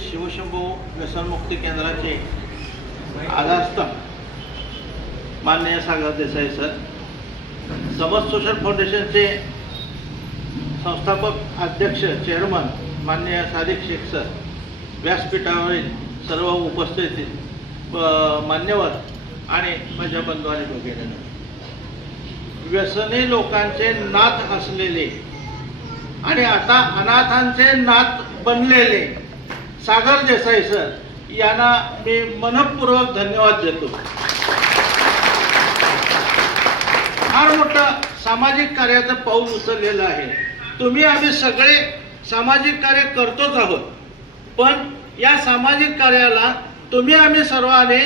शिवशंभू व्यसनमुक्ती केंद्राचे आधारस्तंभ माननीय सागर देसाई सर समज सोशल फाउंडेशनचे संस्थापक अध्यक्ष चेअरमन माननीय सादिक शेख सर व्यासपीठावरील सर्व उपस्थित मान्यवर आणि माझ्या बंधू आणि भगिनींनो व्यसनी लोकांचे नाथ असलेले आणि आता अनाथांचे नात बनलेले सागर देसाई सर यांना मी मनपूर्वक धन्यवाद देतो. फार मोठं सामाजिक कार्याचं पाऊल उचललेलं आहे. तुम्ही आम्ही सगळे सामाजिक कार्य करतोच आहोत. पण या सामाजिक कार्याला तुम्ही आम्ही सर्वांनी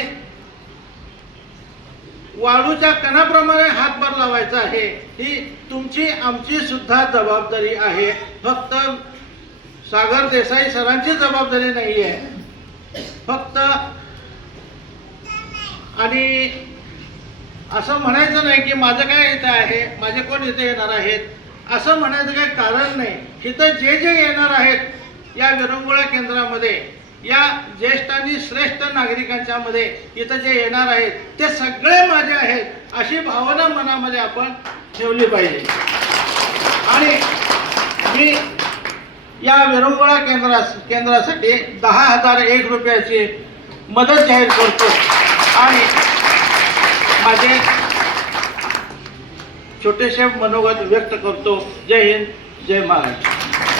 वाळूच्या कणाप्रमाणे हातभार लावायचा आहे. ही तुमची आमची सुद्धा जबाबदारी आहे. फक्त सागर देसाई सरांची जबाबदारी नाही आहे फक्त आणि असं म्हणायचं नाही की माझं काय इथं आहे माझे कोण इथे येणार आहेत? असं म्हणायचं काही कारण नाही. इथं जे जे येणार आहेत या विरंगुळा केंद्रामध्ये या ज्येष्ठ आणि श्रेष्ठ नागरिकांच्या मध्ये इथं जे येणार आहेत ते सगळे माझे आहेत अशी भावना मनामध्ये आपण ठेवली पाहिजे. आणि मी या विरंगुळा केंद्रा केंद्रासाठी दहा हजार एक रुपयाची मदत जाहीर करतो. आणि माझे छोटेसे मनोगत व्यक्त करतो. जय हिंद जय महाराष्ट्र.